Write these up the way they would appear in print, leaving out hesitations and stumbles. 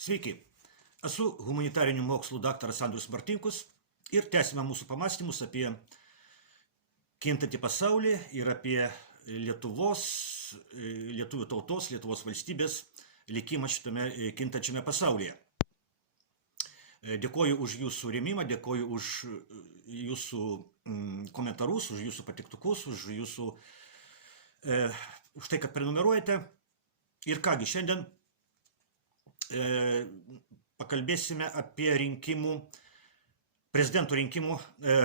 Sveiki, esu humanitarinių mokslų daktaras Andrius Martinkus ir tęsime mūsų pamąstymus apie kintantį pasaulį ir apie lietuvių tautos, Lietuvos valstybės likimą šitame kintančiame pasaulyje. Dėkoju už jūsų rėmimą, dėkoju už jūsų komentarus, už jūsų patiktukus, už tai, kad prenumeruojate. Ir kągi, šiandien pakalbėsime apie prezidento rinkimų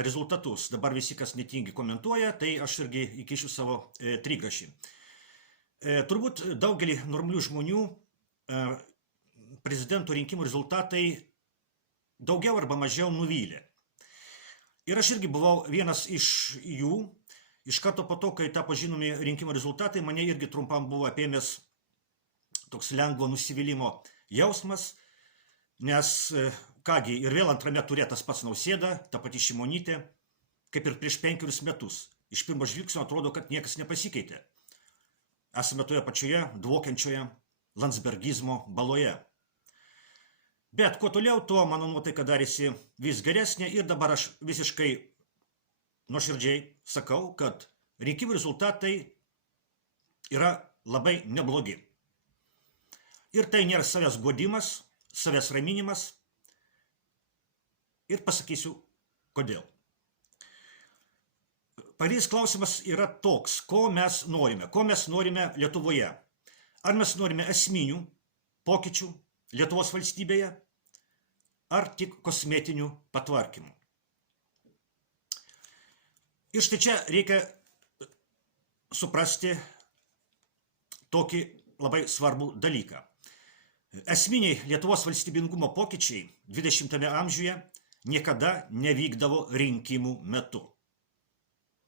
rezultatus. Dabar visi, kas netingi komentuoja, tai aš irgi įkišiu savo trigrašį. Turbūt daugelį normalių žmonių prezidento rinkimų rezultatai daugiau arba mažiau nuvylė. Ir aš irgi buvau vienas iš jų. Iš karto po to, kai tapo žinomi rinkimų rezultatai, mane irgi trumpam buvo apėmęs toks lengvo nusivylimo jausmas, nes, kągi, ir vėl antrame ture tas pats Nausėda, ta pati Šimonytė, kaip ir prieš 5 metus. Iš pirmo žvilgsnio atrodo, kad niekas nepasikeitė. Esame toje pačioje dvokiančioje landsbergizmo baloje. Bet kuo toliau, tuo mano nuotaika darėsi vis geresnė ir dabar aš visiškai nuoširdžiai sakau, kad rinkimų rezultatai yra labai neblogi. Ir tai nėra savęs guodimas, savęs raminimas. Ir pasakysiu, kodėl. Pagrindinis klausimas yra toks, ko mes norime Lietuvoje. Ar mes norime esminių pokyčių Lietuvos valstybėje, ar tik kosmetinių patvarkymų. Ir štai čia reikia suprasti tokį labai svarbų dalyką. Esminiai Lietuvos valstybingumo pokyčiai 20 amžiuje niekada nevykdavo rinkimų metu.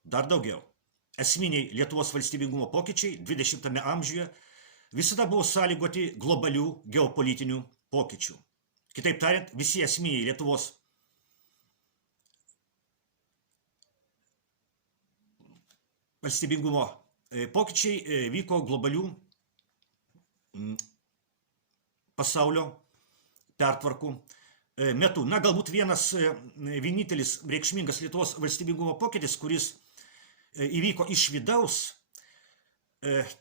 Dar daugiau. Esminiai Lietuvos valstybingumo pokyčiai 20 amžiuje visada buvo sąlygoti globalių geopolitinių pokyčių. Kitaip tariant, visi esminiai Lietuvos valstybingumo pokyčiai vyko globalių pasaulio pertvarkų metu. Na, galbūt vienintelis reikšmingas Lietuvos valstybingumo pokytis, kuris įvyko iš vidaus,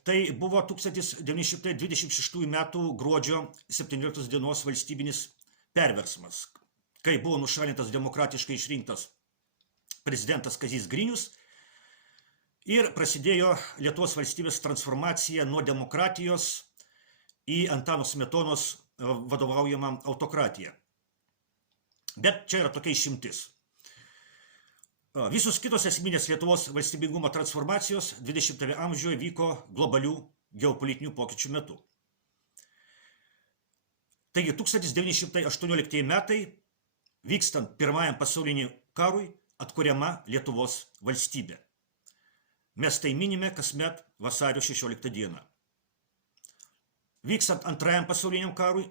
tai buvo 1926 metų gruodžio 17 dienos valstybinis perversmas, kai buvo nušalintas demokratiškai išrinktas prezidentas Kazys Grinius ir prasidėjo Lietuvos valstybės transformacija nuo demokratijos į Antano Smetonos vadovaujamą autokratiją. Bet čia yra tokia išimtis. Visos kitos esminės Lietuvos valstybingumo transformacijos 20 amžiuje vyko globalių geopolitinių pokyčių metu. Taigi 1918 metai, vykstant Pirmajam pasauliniam karui, atkuriama Lietuvos valstybė. Mes tai minime kasmet vasario 16 dieną. Vykstant Antrajam pasauliniam karui,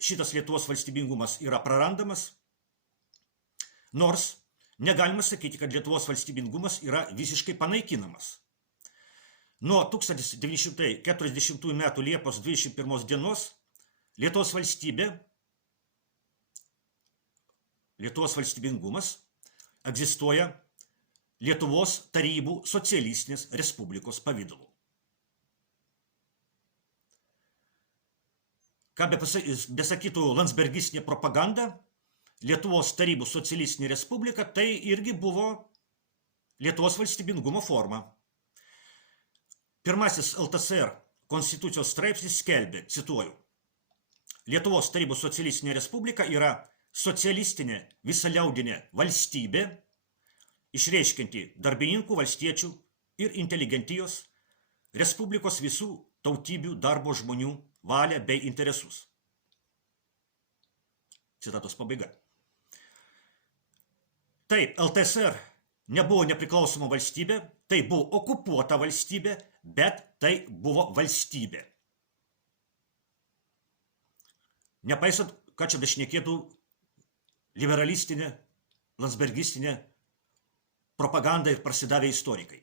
šitas Lietuvos valstybingumas yra prarandamas, nors negalima sakyti, kad Lietuvos valstybingumas yra visiškai panaikinamas. Nuo 1940 metų Liepos 21 dienos Lietuvos valstybingumas egzistuoja Lietuvos tarybų socialistinės respublikos pavidalu. Ką besakytų landsbergistinė propaganda, Lietuvos tarybų socialistinė respublika tai irgi buvo Lietuvos valstybingumo forma. Pirmasis LTSR konstitucijos straipsnis skelbė, cituoju, Lietuvos tarybų socialistinė respublika yra socialistinė visaliaudinė valstybė, išreiškianti darbininkų, valstiečių ir inteligentijos, respublikos visų tautybių darbo žmonių valią bei interesus. Citatos pabaiga. Taip, LTSR nebuvo nepriklausoma valstybė, tai buvo okupuota valstybė, bet tai buvo valstybė. Nepaisant, ką čia bešnekėtų liberalistinė, landsbergistinė propaganda ir prasidavę istorikai.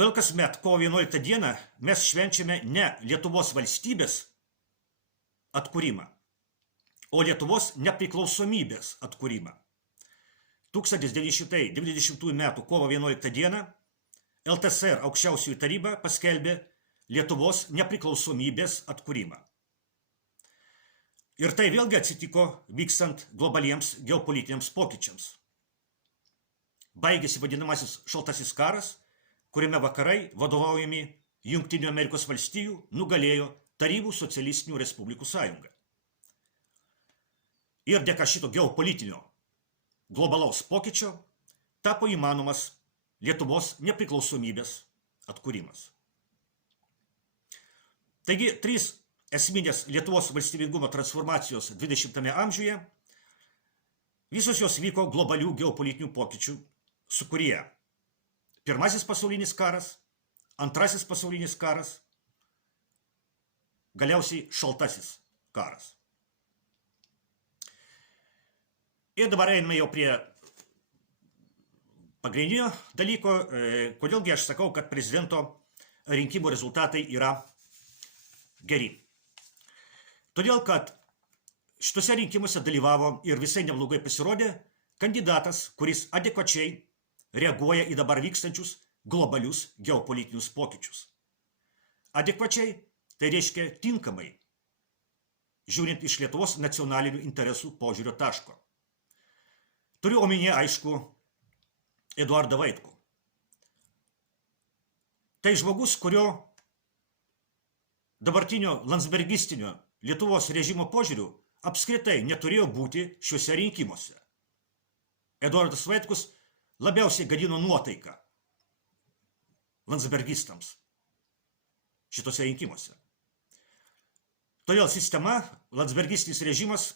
Todėl kasmet kovo 11 dieną mes švenčiame ne Lietuvos valstybės atkūrimą, o Lietuvos nepriklausomybės atkūrimą. 1990 m. kovo 11 d. LTSR aukščiausioji taryba paskelbė Lietuvos nepriklausomybės atkūrimą. Ir tai vėlgi atsitiko vykstant globaliems geopolitiniams pokyčiams. Baigėsi vadinamasis šaltasis karas, kuriame vakarai, vadovaujami Jungtinių Amerikos valstijų, nugalėjo Tarybų socialistinių respublikų sąjungą. Ir dėka šito geopolitinio globalaus pokyčio tapo įmanomas Lietuvos nepriklausomybės atkūrimas. Taigi, 3 esminės Lietuvos valstybingumo transformacijos 20 amžiuje, visos jos vyko globalių geopolitinių pokyčių sūkuryje. Pirmasis pasaulinis karas, antrasis pasaulinis karas, galiausiai šaltasis karas. Ir dabar einame jau prie pagrindinio dalyko, kodėlgi aš sakau, kad prezidento rinkimų rezultatai yra geri. Todėl, kad šituose rinkimuose dalyvavo ir visai neblogai pasirodė kandidatas, kuris adekvačiai reaguoja į dabar vykstančius globalius geopolitinius pokyčius. Adekvačiai tai reiškia tinkamai, žiūrint iš Lietuvos nacionalinių interesų požiūrio taško. Turiu omenyje, aišku, Eduardą Vaitkų. Tai žmogus, kurio dabartinio landsbergistinio Lietuvos režimo požiūrių apskritai neturėjo būti šiuose rinkimuose. Eduardas Vaitkus labiausiai gadino nuotaiką landsbergistams šitose rinkimuose. Todėl sistema, landsbergistinis režimas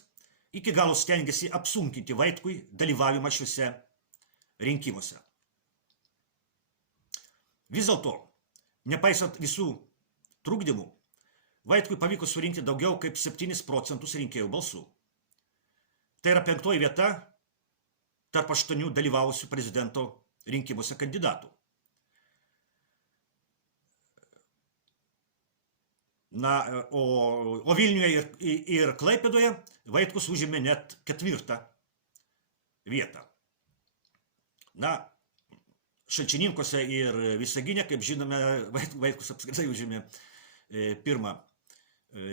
iki galo stengiasi apsunkinti Vaitkui dalyvavimą šiuose rinkimuose. Vis dėlto, nepaisant visų trukdymų, Vaitkui pavyko surinkti daugiau kaip 7 procentus rinkėjų balsų. Tai yra 5 vieta tarp 8 dalyvavusių prezidento rinkimuose kandidatų. O Vilniuje ir Klaipėdoje Vaitkus užėmė net 4 vietą. Šalčininkuose ir Visagine, kaip žinome, Vaitkus apskritai užėmė 1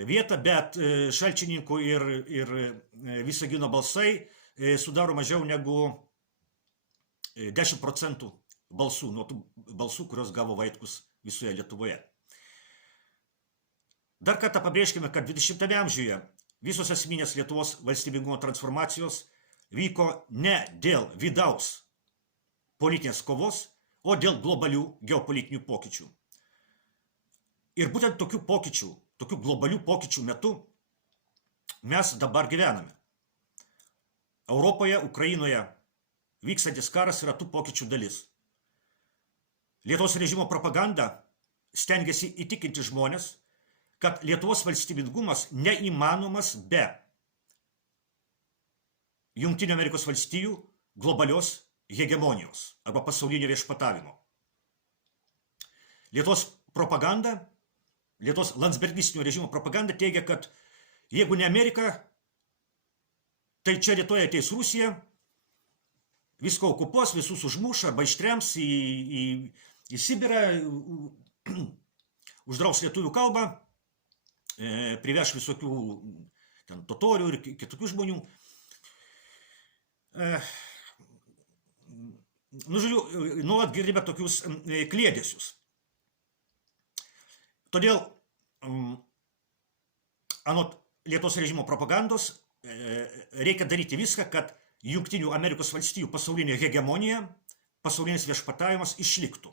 vietą, bet Šalčininkų ir Visagino balsai sudaro mažiau negu 10 procentų balsų, nuo tų balsų, kurios gavo Vaitkus visoje Lietuvoje. Dar kartą pabrėžkime, kad 20 amžiuje visos esminės Lietuvos valstybingumo transformacijos vyko ne dėl vidaus politinės kovos, o dėl globalių geopolitinių pokyčių. Ir būtent tokių pokyčių, tokių globalių pokyčių metu mes dabar gyvename. Europoje, Ukrainoje vykstantis karas yra tų pokyčių dalis. Lietuvos režimo propaganda stengiasi įtikinti žmonės, kad Lietuvos valstybingumas neįmanomas be Jungtinių Amerikos valstijų globalios hegemonijos arba pasaulinio viešpatavimo. Lietuvos propaganda, Lietuvos landsbergistinio režimo propaganda teigia, kad jeigu ne Amerika, tai čia rytoj ateis Rusija, visko okupuos, visus užmuš arba ištrems į Sibirą, uždraus lietuvių kalbą, priveš visokių totorių ir kitokių žmonių. Nuolat girdime tokius kliedesius. Todėl, anot Lietuvos režimo propagandos, reikia daryti viską, kad Jungtinių Amerikos valstijų pasaulinė hegemonija, pasaulinis viešpatavimas išliktų.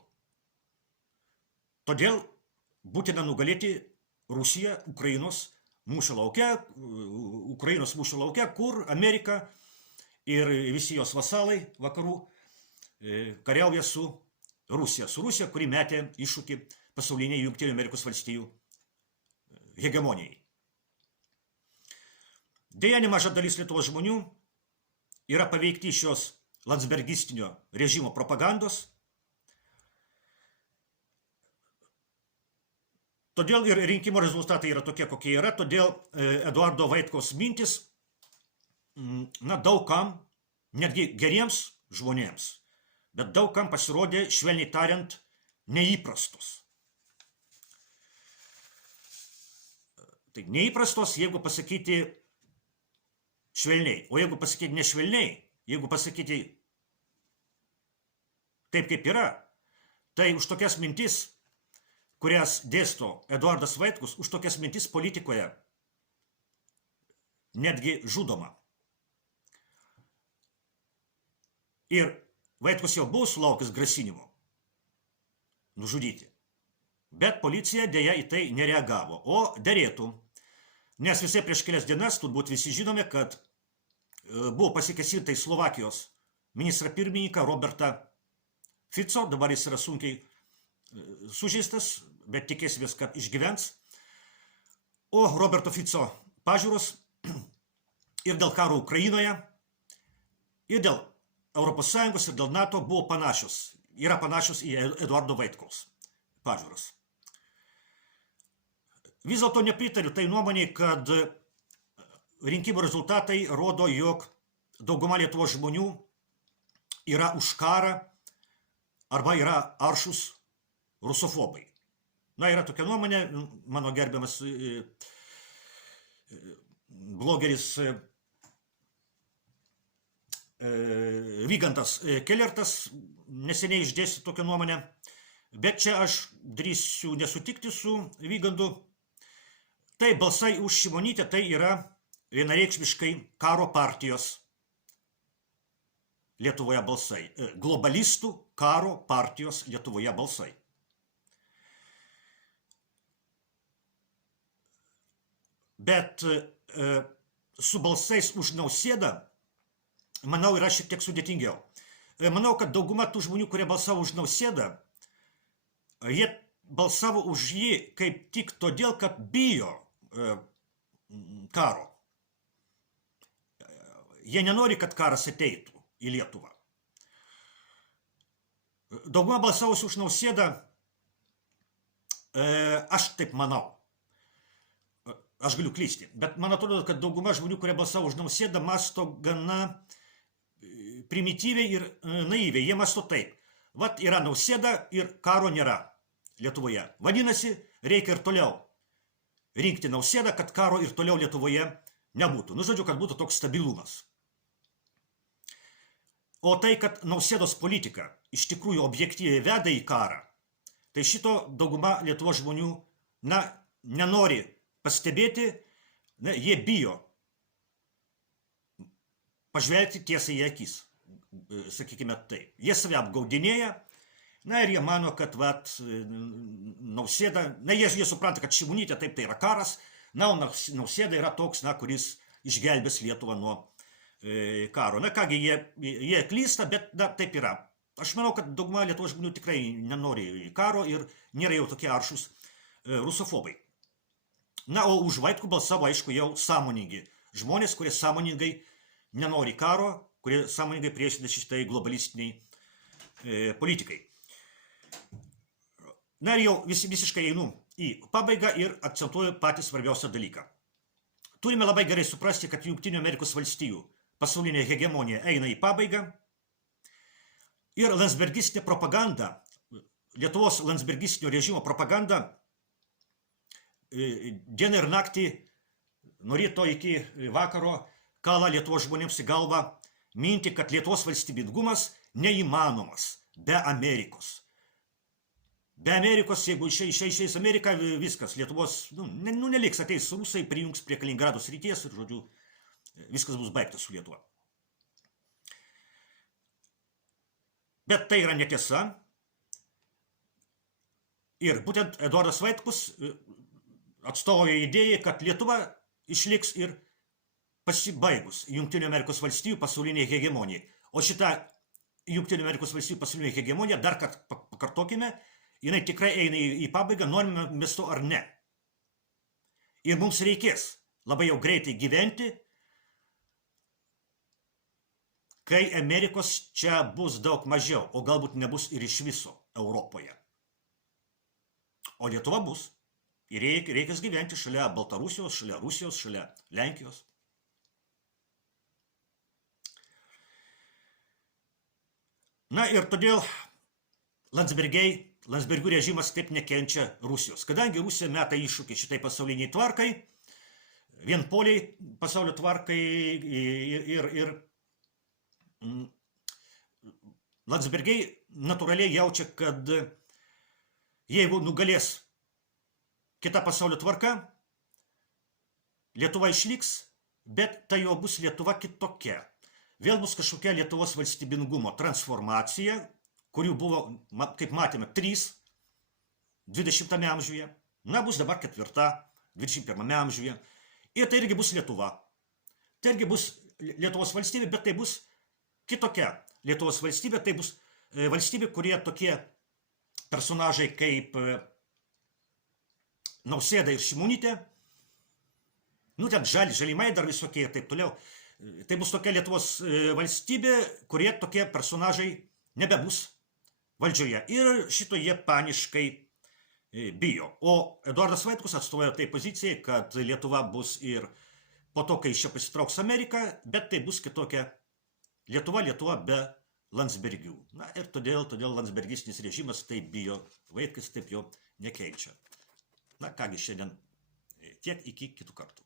Todėl būtina nugalėti Rusiją Ukrainos mūšio lauke, kur Amerika ir visi jos vasalai vakarų kariauja su Rusija, kuri metė iššūkį pasauliniai Jungtinių Amerikos valstijų hegemonijai. Deja, nemaža dalis Lietuvos žmonių yra paveikti šios landsbergistinio režimo propagandos. Todėl ir rinkimų rezultatai yra tokie, kokie yra, todėl Eduardo Vaitkaus mintis, daugam, netgi geriems žmonėms, bet daugam pasirodė, švelniai tariant, neįprastos. Tai neįprastos, jeigu pasakyti švelniai, o jeigu pasakyti nešvelniai, jeigu pasakyti taip, kaip yra, tai už tokias mintis, kurias dėsto Eduardas Vaitkus, už tokias mintis politikoje netgi žudoma. Ir Vaitkus jau buvo sulaukęs grasinimo nužudyti. Bet policija dėja į tai nereagavo, o derėtų. Nes visai prieš kelias dienas, turbūt visi žinome, kad buvo pasikėsinta į Slovakijos ministrą pirmininką Robertą Fico, dabar jis yra sunkiai sužeistas, bet tikėsimės, kad išgyvens. O Roberto Fico pažiūros ir dėl karo Ukrainoje, ir dėl ES, ir dėl NATO buvo panašios, yra panašios į Eduardo Vaitkaus pažiūros. Vis dėlto nepritariu tai nuomonei, kad rinkimų rezultatai rodo, jog dauguma Lietuvos žmonių yra už karą arba yra aršus rusofobai. Yra tokia nuomonė, mano gerbiamas blogeris Vygantas Kelertas neseniai išdėstė tokią nuomonę, bet čia aš drįsiu nesutikti su Vygandu. Tai balsai už Šimonytę tai yra vienareikšmiškai karo partijos Lietuvoje balsai, globalistų karo partijos Lietuvoje balsai. Bet su balsais už Nausėdą, manau, yra šiek tiek sudėtingiau. Manau, kad dauguma tų žmonių, kurie balsavo už Nausėdą, jie balsavo už jį kaip tik todėl, kad bijo karo. Jie nenori, kad karas ateitų į Lietuvą. Dauguma balsavusi už Nausėdą, aš taip manau, aš galiu klysti, bet man atrodo, kad dauguma žmonių, kurie balsavo už Nausėdą, masto gana primityviai ir naiviai. Jie masto taip. Vat yra Nausėda ir karo nėra Lietuvoje. Vadinasi, reikia ir toliau rinkti Nausėdą, kad karo ir toliau Lietuvoje nebūtų. Žodžiu, kad būtų toks stabilumas. O tai, kad Nausėdos politika iš tikrųjų objektyviai veda į karą, tai šito dauguma Lietuvos žmonių, nenori pastebėti, jie bijo pažvelgti tiesai į akis, sakykime taip. Jie save apgaudinėja, ir jie mano, kad Nausėda, jie supranta, kad Šimonytė taip tai yra karas, o Nausėda yra toks, kuris išgelbės Lietuvą nuo karo. Kągi, jie klysta, bet taip yra. Aš manau, kad dauguma Lietuvos žmonių tikrai nenori karo ir nėra jau tokie aršus rusofobai. O už Vaitkų balsavo, aišku, jau sąmoningi žmonės, kurie sąmoningai nenori karo, kurie sąmoningai priešinasi šitai globalistiniai politikai. Ir jau visiškai einu į pabaigą ir akcentuoju patį svarbiausią dalyką. Turime labai gerai suprasti, kad Jungtinių Amerikos valstijų pasaulinė hegemonija eina į pabaigą ir landsbergistinė propaganda, Lietuvos landsbergistinio režimo propaganda dieną ir naktį, nuo ryto iki vakaro, kala Lietuvos žmonėms į galvą mintį, kad Lietuvos valstybingumas neįmanomas be Amerikos. Be Amerikos, jeigu išeis Amerika, viskas, Lietuvos, neliks, ateis rusai, prijungs prie Kaliningrado srities ir, žodžiu, viskas bus baigtas su Lietuva. Bet tai yra netiesa. Ir būtent Eduardas Vaitkus atstovauja idėjai, kad Lietuva išliks ir pasibaigus Jungtinių Amerikos valstijų pasauliniai hegemonijai. O šitą Jungtinių Amerikos valstijų pasaulinė hegemonija, dar kad pakartokime, jinai tikrai eina į pabaigą, norime mes to ar ne. Ir mums reikės labai jau greitai gyventi, kai Amerikos čia bus daug mažiau, o galbūt nebus ir iš viso Europoje. O Lietuva bus. Ir reikės gyventi šalia Baltarusijos, šalia Rusijos, šalia Lenkijos. Na ir todėl Landsbergių režimas taip nekenčia Rusijos. Kadangi Rusija meta iššūkį šitai pasauliniai tvarkai, vienpoliai pasaulio tvarkai ir Landsbergiai natūraliai jaučia, kad jeigu nugalės kita pasaulio tvarka, Lietuva išliks, bet tai jau bus Lietuva kitokia. Vėl bus kažkokia Lietuvos valstybingumo transformacija, kurių buvo, kaip matėme, 3 20 amžiuje, na, bus dabar 4 21 amžiuje. Ir tai irgi bus Lietuva. Tai irgi bus Lietuvos valstybė, bet tai bus kitokia Lietuvos valstybė, tai bus valstybė, kurie tokie personažai kaip Nausėda ir Šimonytė, nu, ten žalimai dar visokie ir taip toliau. Tai bus tokia Lietuvos valstybė, kurie tokie personažai nebebus valdžioje. Ir šito jie paniškai bijo. O Eduardas Vaitkus atstovauja tai pozicijai, kad Lietuva bus ir po to, kai iš čia pasitrauks Amerika, bet tai bus kitokia Lietuva be Landsbergių. Na ir todėl landsbergistinis režimas taip bijo, Vaitkus taip jo nekeičia. Na kągi, šiandien tiek, iki kitų kartų.